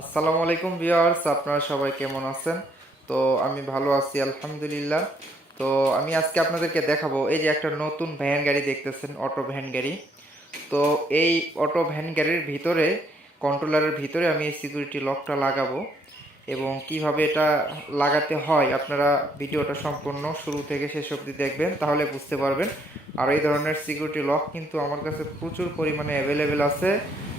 আসসালামু আলাইকুম ভিউয়ার্স, আপনারা সবাই কেমন আছেন? তো আমি ভালো আছি আলহামদুলিল্লাহ। তো আমি আজকে আপনাদেরকে দেখাবো, এই যে একটা নতুন ভ্যান গাড়ি দেখতেছেন, অটো ভ্যান গাড়ি। তো এই অটো ভ্যান গাড়ির ভিতরে, কন্ট্রোলারের ভিতরে আমি এই সিকিউরিটি লকটা লাগাবো এবং কিভাবে এটা লাগাতে হয় আপনারা ভিডিওটা সম্পূর্ণ শুরু থেকে শেষ অবধি দেখবেন, তাহলে বুঝতে পারবেন। আর এই ধরনের সিকিউরিটি লক কিন্তু আমার কাছে প্রচুর পরিমাণে অ্যাভেলেবেল আছে।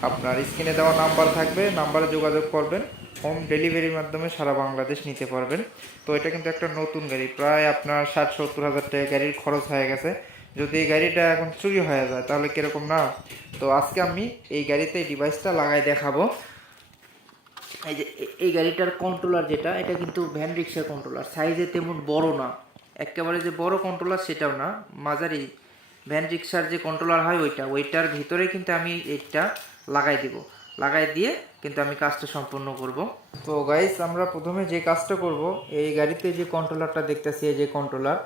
আপনার স্ক্রিনে দেওয়া নাম্বার থাকবে, নাম্বারে যোগাযোগ করবেন। হোম ডেলিভারির মাধ্যমে সারা বাংলাদেশ নিতে পারবেন। তো এটা কিন্তু একটা নতুন গাড়ি, প্রায় আপনার 60-70 হাজার টাকা গাড়ির খরচ হয়ে গেছে। যদি এই গাড়িটা এখন চুরি হয়ে যায় তাহলে কিরকম না? তো আজকে আমি এই গাড়িতে এই ডিভাইসটা লাগাই দেখাবো। এই যে এই গাড়িটার কন্ট্রোলার যেটা, এটা কিন্তু ভ্যান রিক্সার কন্ট্রোলার, সাইজে তেমন বড় না, একেবারে যে বড় কন্ট্রোলার সেটাও না, মাঝারি ভ্যান রিক্সার যে কন্ট্রোলার হয় ওইটার ভিতরে কিন্তু আমি এটা লাগাই দিব। লাগাই দিয়ে কিন্তু আমি কাজটা সম্পূর্ণ করব। তো গাইস, আমরা প্রথমে যে কাজটা করব, এই গাড়িতে যে কন্ট্রোলারটা দেখতেছি, এই যে কন্ট্রোলার,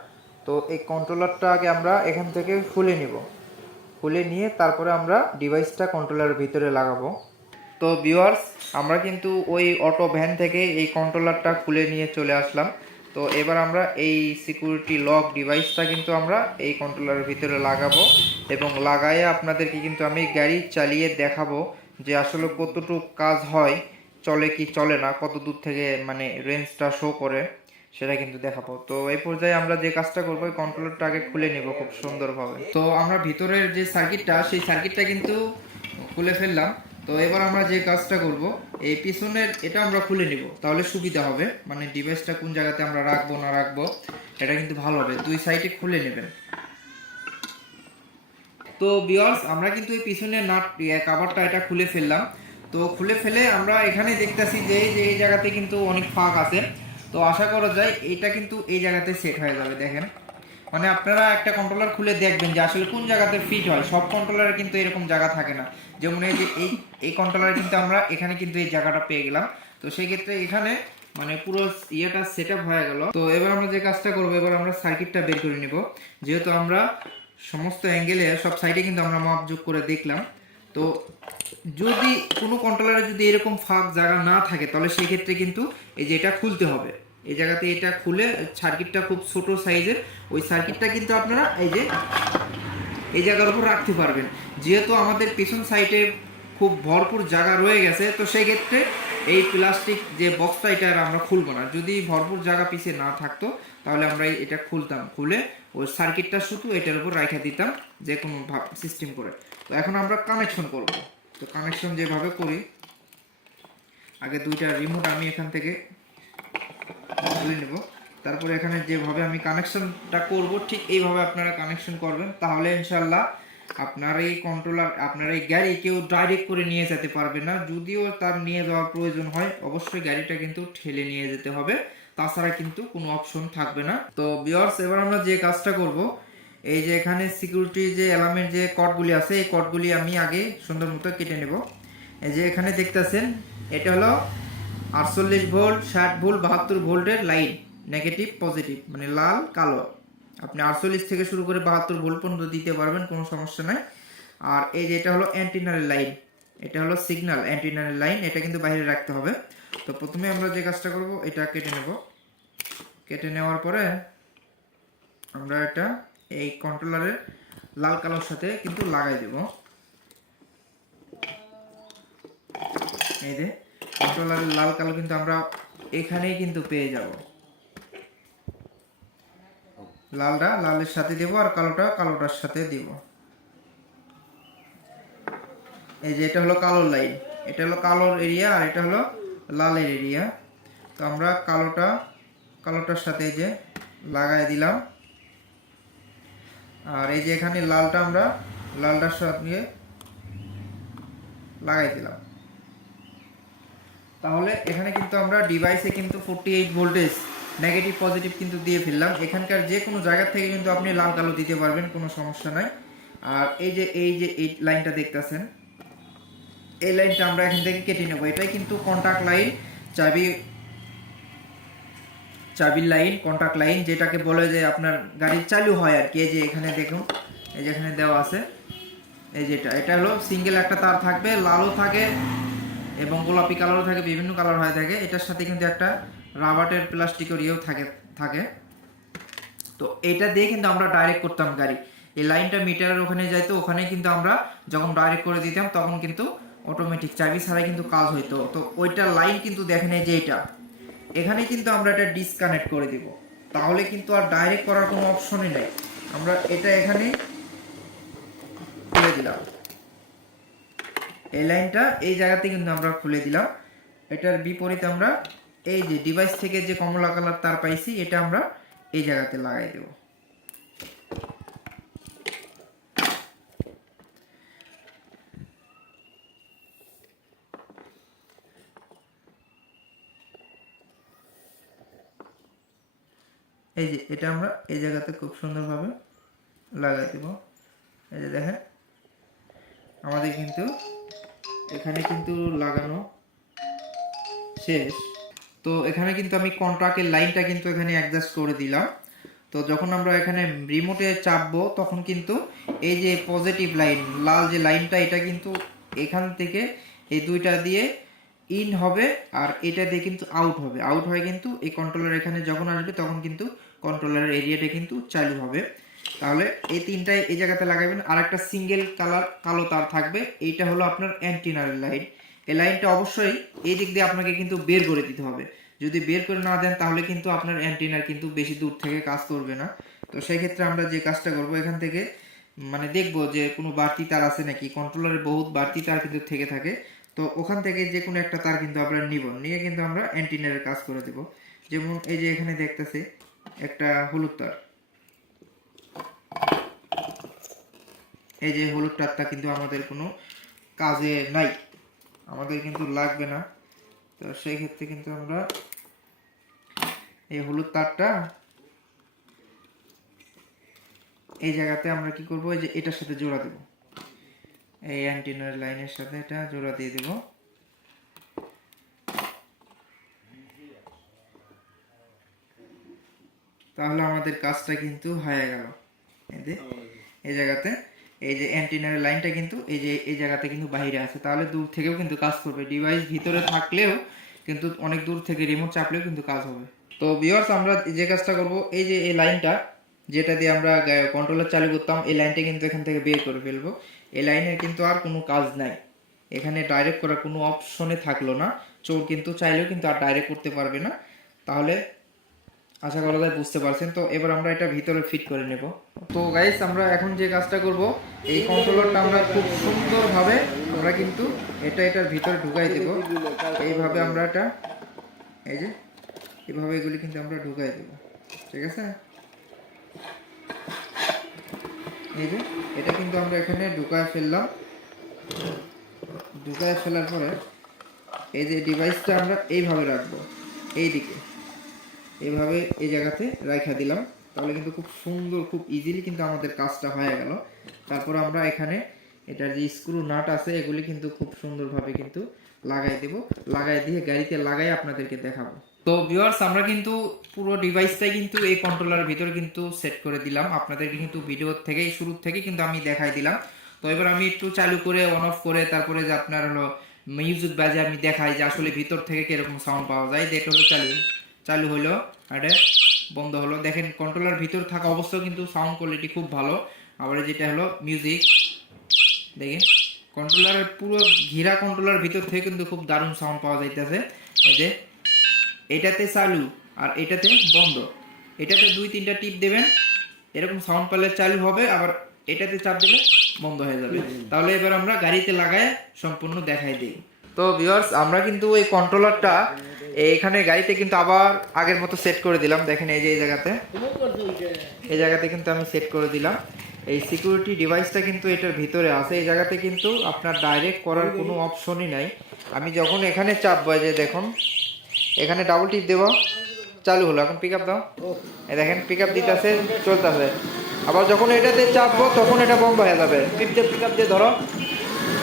তো এই কন্ট্রোলারটা আগে আমরা এখান থেকে খুলে নিব। খুলে নিয়ে তারপরে আমরা ডিভাইসটা কন্ট্রোলারের ভিতরে লাগাবো। তো ভিউয়ার্স, আমরা কিন্তু ওই অটো ভ্যান থেকে এই কন্ট্রোলারটা খুলে নিয়ে চলে আসলাম। তো এবার আমরা এই সিকিউরিটি লক ডিভাইসটা কিন্তু আমরা এই কন্ট্রোলারের ভিতরে লাগাবো এবং লাগায়ে আপনাদেরকে কিন্তু আমি গাড়ি চালিয়ে দেখাবো যে আসলে কতটুকু কাজ হয়, চলে কি চলে না, কত দূর থেকে মানে রেঞ্জটা শো করে, সেটা কিন্তু দেখাবো। তো এই পর্যায়ে আমরা যে কাজটা করবো, এই কন্ট্রোলারটা আগে খুলে নিব খুব সুন্দরভাবে। তো আমরা ভিতরের যে সার্কিটটা, সেই সার্কিটটা কিন্তু খুলে ফেললাম। তো এবার আমরা যে কাজটা করব, এই পিছনের এটা আমরা খুলে নিব, তাহলে সুবিধা হবে, মানে ডিভাইসটা কোন জায়গাতে আমরা রাখবো না রাখবো এটা কিন্তু ভালো হবে। দুই সাইডে খুলে নেবেন। তো ভিউয়ার্স, আমরা কিন্তু এই পিছনের নাট কভারটা এটা খুলে ফেললাম। তো খুলে ফেলে আমরা এখানে দেখতেছি যে এই জায়গাতে কিন্তু অনেক ফাঁক আছে। তো আশা করা যায় এটা কিন্তু এই জায়গাতে সেট হয়ে যাবে। দেখেন, মানে আপনারা একটা কন্ট্রোলার খুলে দেখবেন যে আসলে কোন জায়গাতে ফিট হয়। সব কন্ট্রোলারে কিন্তু এরকম জায়গা থাকে না। যেমন এই যে এই কন্ট্রোলারে কিন্তু আমরা এখানে কিন্তু এই জায়গাটা পেয়ে গেলাম। তো সেই ক্ষেত্রে এখানে মানে পুরো ইয়েটা সেট আপ হয়ে গেল। তো এবার আমরা যে কাজটা করবো, এবার আমরা সার্কিটটা বের করে নিব। যেহেতু আমরা সমস্ত অ্যাঙ্গেলে সব সাইডে কিন্তু আমরা মাপ যোগ করে দেখলাম। তো যদি কোনো কন্ট্রোলারে যদি এরকম ফাঁক জায়গা না থাকে, তাহলে সেই ক্ষেত্রে কিন্তু এই যে এটা খুলতে হবে। এই জায়গাতে এটা খুলে, সার্কিটটা খুব ছোট সাইজের, ওই সার্কিটটা কিন্তু আপনারা এই যে এই জায়গার উপর রাখতে পারবেন। যেহেতু আমাদের পিছন সাইডে খুব ভরপুর জায়গা রয়ে গেছে, তো সেই ক্ষেত্রে এই প্লাস্টিক যে বক্সটা, এটা আর আমরা খুলবো না। যদি ভরপুর জায়গা পিছিয়ে না থাকতো তাহলে আমরা এটা খুলতাম, খুলে ওই সার্কিটটা শুধু এটার উপর রাখা দিতাম যে কোনো সিস্টেম করে। তো এখন আমরা কানেকশন করব। তো কানেকশন যেভাবে করি, আগে দুইটা রিমোট আমি এখান থেকে তুলে নেব, তারপরে এখানে যেভাবে আমি কানেকশনটা করব ঠিক এইভাবে আপনারা কানেকশন করবেন, তাহলে ইনশাল্লাহ আপনার এই কন্ট্রোলার, আপনার এই গাড়ি কেউ ডাইরেক্ট করে নিয়ে যেতে পারবে না। যদিও তার নিয়ে যাওয়ার প্রয়োজন হয়, অবশ্যই গাড়িটা কিন্তু ঠেলে নিয়ে যেতে হবে, তাছাড়া কিন্তু কোনো অপশন থাকবে না। তো ভিউয়ার্স, এবার আমরা যে কাজটা করব, এই যে এখানে সিকিউরিটি যে অ্যালার্মের যে কর্ডগুলি আছে, এই কর্ডগুলি আমি আগে সুন্দর মতো কেটে নেব। এই যে এখানে দেখতেছেন, এটা হলো 48 ভোল্ট, 60 ভোল্ট, 72 ভোল্টের লাইন, নেগেটিভ পজিটিভ মানে লাল কালো। আপনি 48 থেকে শুরু করে 72 ভোল্ট পর্যন্ত দিতে পারবেন, কোনো সমস্যা নাই। আর এই যে এটা হলো অ্যান্টিনারের লাইন, এটা হলো সিগন্যাল অ্যান্টিনারের লাইন, এটা কিন্তু বাইরে রাখতে হবে। তো প্রথমে আমরা যে কাজটা করব, এটা কেটে নেব। কেটে নেওয়ার পরে আমরা এটা এই কন্ট্রোলারের লাল কালোর সাথে কিন্তু লাগাই দেব। এই যে কন্ট্রোলারের লাল কালো কিন্তু আমরা এখানেই কিন্তু পেয়ে যাব। লালটা লালের সাথে দেব আর কালোটা কালোটার সাথে দিব। এই যে এটা হলো কালোর লাইন, এটা হলো কালোর এরিয়া, আর এটা হলো লালের এরিয়া। তো আমরা কালোটার সাথে এই যে লাগাই দিলাম, আর এই যে এখানে লালটা আমরা লালটার সাথে লাগাই দিলাম। তাহলে এখানে কিন্তু আমরা ডিভাইসে কিন্তু 48 ভোল্টেজ নেগেটিভ পজিটিভ কিন্তু দিয়ে ফেললাম। এখানকার যে কোনো জায়গা থেকে কিন্তু আপনি লাল কালো দিতে পারবেন, কোনো সমস্যা নাই। আর এই লাইনটা দেখতেছেন, এই লাইনটা আমরা এখান থেকে কেটে নেব। এটাই কিন্তু কন্টাক্ট লাইন, চাবির লাইন, কন্টাক্ট লাইন যেটাকে বলে যে আপনার গাড়ি চালু হয় আর কি। এই যে এখানে দেখুন, এই যে এখানে দেওয়া আছে, এই যেটা, এটা হলো সিঙ্গেল একটা তার থাকবে, লালও থাকে এবং গোলাপি কালারও থাকে, বিভিন্ন কালার হয়ে থাকে। এটার সাথে কিন্তু একটা রাবারের প্লাস্টিকের ইয়েও থাকে। তো এটা দিয়ে কিন্তু আমরা ডাইরেক্ট করতাম গাড়ি, এই লাইনটা মিটারের ওখানে যাইতো, ওখানে কিন্তু আমরা যখন ডাইরেক্ট করে দিতাম তখন কিন্তু অটোমেটিক চাবি ছাড়াই কিন্তু কাজ হইতো। তো ওইটা লাইন কিন্তু দেখেন এই যে এটা, এখানে কিন্তু আমরা এটা ডিসকানেক্ট করে দিব, তাহলে কিন্তু আর ডাইরেক্ট করার কোনো অপশনই নেই। আমরা এটা এখানে খুলে দিলাম, এই লাইনটা এই জায়গাতে কিন্তু আমরা খুলে দিলাম। এটার বিপরীতে আমরা এই যে ডিভাইস থেকে যে কমলা কালার তার পাইছি, এটা আমরা এই জায়গাতে লাগাই দেব। এই যে এটা আমরা এই জায়গাতে খুব সুন্দরভাবে লাগাই দেব। এই যে দেখেন আমাদের কিন্তু এখানে কিন্তু লাগানো শেষ। তো এখানে কিন্তু আমি কন্ট্রাক্টের লাইনটা কিন্তু এখানে অ্যাডজাস্ট করে দিলাম। তো যখন আমরা এখানে রিমোটে চাপবো তখন কিন্তু এই যে পজিটিভ লাইন, লাল যে লাইনটা, এটা কিন্তু এখান থেকে এই দুইটা দিয়ে ইন হবে, আর এটা দিয়ে কিন্তু আউট হবে। আউট হয়ে কিন্তু এই কন্ট্রোলার এখানে যখন আসবে তখন কিন্তু কন্ট্রোলারের এরিয়াটা কিন্তু চালু হবে। তাহলে এই তিনটাই এই জায়গাতে লাগাবেন। আর একটা সিঙ্গেল কালার কালো তার থাকবে, এইটা হলো আপনার অ্যান্টিনার লাইন। এই লাইনটা অবশ্যই এই দিক দিয়ে আপনাকে কিন্তু বের করে দিতে হবে। যদি বের করে না দেন তাহলে কিন্তু আপনার অ্যান্টিনার কিন্তু বেশি দূর থেকে কাজ করবে না। তো সেই ক্ষেত্রে আমরা যে কাজটা করব, এখান থেকে মানে দেখবো যে কোনো বাড়তি তার আছে নাকি। কন্ট্রোলারে বহুত বাড়তি তার কিন্তু থেকে থাকে, তো ওখান থেকে যে কোনো একটা তার কিন্তু আমরা নিয়ে কিন্তু আমরা অ্যান্টিনারের কাজ করে দেব। যেমন এই যে এখানে দেখতেছি একটা হলুদ তার, এই যে হলুদ তারটা কিন্তু আমাদের কোনো কাজে নাই, আমাদের কিন্তু লাগবে না। তো সেই ক্ষেত্রে কিন্তু আমরা এই হলুদ তারটা এই জায়গাতে আমরা কি করব, এই যে এটার সাথে জোড়া দেব, এই অ্যান্টিনার লাইনের সাথে এটা জোড়া দিয়ে দেব। তাহলে আমাদের কাজটা কিন্তু হয়ে গেল। এই জায়গাতে এই যে অ্যান্টিনার লাইনটা কিন্তু এই যে এই জায়গাতে কিন্তু বাইরে আছে, তাহলে দূর থেকেও কিন্তু কাজ করবে। ডিভাইস ভিতরে থাকলেও কিন্তু অনেক দূর থেকে রিমোট চাপলেও কিন্তু কাজ হবে। তো ভিউয়ার্স, আমরা যে কাজটা করব, এই যে এই লাইনটা যেটা দিয়ে আমরা কন্ট্রোলার চালু করতাম, এই লাইনটা কিন্তু এখান থেকে বের করে ফেলবো। এই লাইনের কিন্তু আর কোনো কাজ নাই, এখানে ডাইরেক্ট করার কোনো অপশনে থাকলো না। চোর কিন্তু চাইলেও কিন্তু আর ডাইরেক্ট করতে পারবে না। তাহলে আশা করা যায় বুঝতে পারছেন। তো এবার আমরা এটা ভিতরে ফিট করে নেব। তো গাইস, আমরা এখন যে কাজটা করব, এই কন্ট্রোলারটা আমরা খুব সুন্দরভাবে আমরা কিন্তু এটার ভিতরে ঢুকাই দেব। এইভাবে আমরা এটা এই যে এইভাবে এগুলি কিন্তু আমরা ঢুকাই দেব, ঠিক আছে। এই যে এটা কিন্তু আমরা এখানে ঢুকায় ফেললাম। ঢুকায় ফেলার পরে এই যে ডিভাইসটা আমরা এইভাবে রাখবো, এই দিকে এইভাবে এই জায়গাতে রাখা দিলাম। তাহলে কিন্তু খুব সুন্দর, খুব ইজিলি কিন্তু আমাদের কাজটা হয়ে গেল। তারপর আমরা এখানে এটার যে স্ক্রু নাট আছে এগুলি কিন্তু খুব সুন্দরভাবে কিন্তু লাগাই দেব। লাগাই দিয়ে গাড়িতে লাগাই আপনাদেরকে দেখাবো। তো ভিউয়ার্স, আমরা কিন্তু পুরো ডিভাইসটাই কিন্তু এই কন্ট্রোলারের ভিতরে কিন্তু সেট করে দিলাম। আপনাদেরকে কিন্তু ভিডিও থেকেই শুরু থেকে কিন্তু আমি দেখাই দিলাম। তো এবার আমি একটু চালু করে অন অফ করে তারপরে যে আপনার হলো মিউজিক বাজে আমি দেখাই যে আসলে ভিতর থেকে কিরকম সাউন্ড পাওয়া যায়। এটা হলো চালু হলো, এটা বন্ধ হলো। দেখেন কন্ট্রোলার ভিতর থাকা অবস্থায় কিন্তু সাউন্ড কোয়ালিটি খুব ভালো। আবার যেটা হলো মিউজিক, দেখেন কন্ট্রোলারের পুরো ঘিরা কন্ট্রোলার ভিতর থেকে কিন্তু খুব দারুণ সাউন্ড পাওয়া যাইতেছে। এই যে এটাতে চালু আর এটাতে বন্ধ, এটাতে 2-3টা টিপ দেবেন, এরকম সাউন্ড পেলে চালু হবে, আবার এটাতে চাপ দিলে বন্ধ হয়ে যাবে। তাহলে এবার আমরা গাড়িতে লাগায় সম্পূর্ণ দেখাই দিই। তো ভিউয়ার্স, আমরা কিন্তু এই কন্ট্রোলারটা এখানে গাড়িতে কিন্তু আবার আগের মতো সেট করে দিলাম। দেখেন এই যে এই জায়গাতে কিন্তু আমি সেট করে দিলাম। এই সিকিউরিটি ডিভাইসটা কিন্তু এটার ভিতরে আছে। এই জায়গাতে কিন্তু আপনার ডাইরেক্ট করার কোনো অপশনই নাই। আমি যখন এখানে চাপবো, যে দেখুন এখানে ডাবল টিপ দেবো, চালু হলো। এখন পিক আপ দাও, এই দেখেন পিক আপ দিতেছে, চলতেছে। আবার যখন এটাতে চাপবো তখন এটা বন্ধ হয়ে যাবে। পিক আপ দিয়ে ধরো,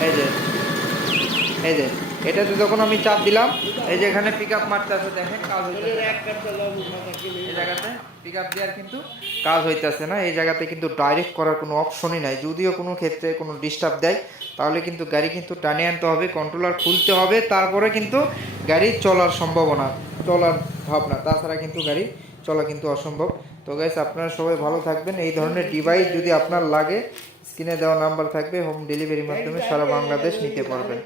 এই যে এটাতে যখন আমি চাপ দিলাম, এই যে এখানে পিক আপ মারতেছে, দেখেন কাজ হইতেছে। এই জায়গাতে পিক আপ দেওয়ার কিন্তু কাজ হইতেছে না। এই জায়গাতে কিন্তু ডাইরেক্ট করার কোনো অপশনই নাই। যদিও কোনো ক্ষেত্রে কোনো ডিস্টার্ব দেয় তাহলে কিন্তু গাড়ি কিন্তু টানে আনতে হবে, কন্ট্রোলার খুলতে হবে, তারপরে কিন্তু গাড়ি চলার সম্ভাবনা, চলার ভাবনা, তাছাড়া কিন্তু গাড়ি চলা কিন্তু অসম্ভব। তো গাইস আপনারা সবাই ভালো থাকবেন। এই ধরনের ডিভাইস যদি আপনার লাগে, স্ক্রিনে দেওয়া নাম্বার থাকবে, হোম ডেলিভারির মাধ্যমে সারা বাংলাদেশ নিতে পারবেন।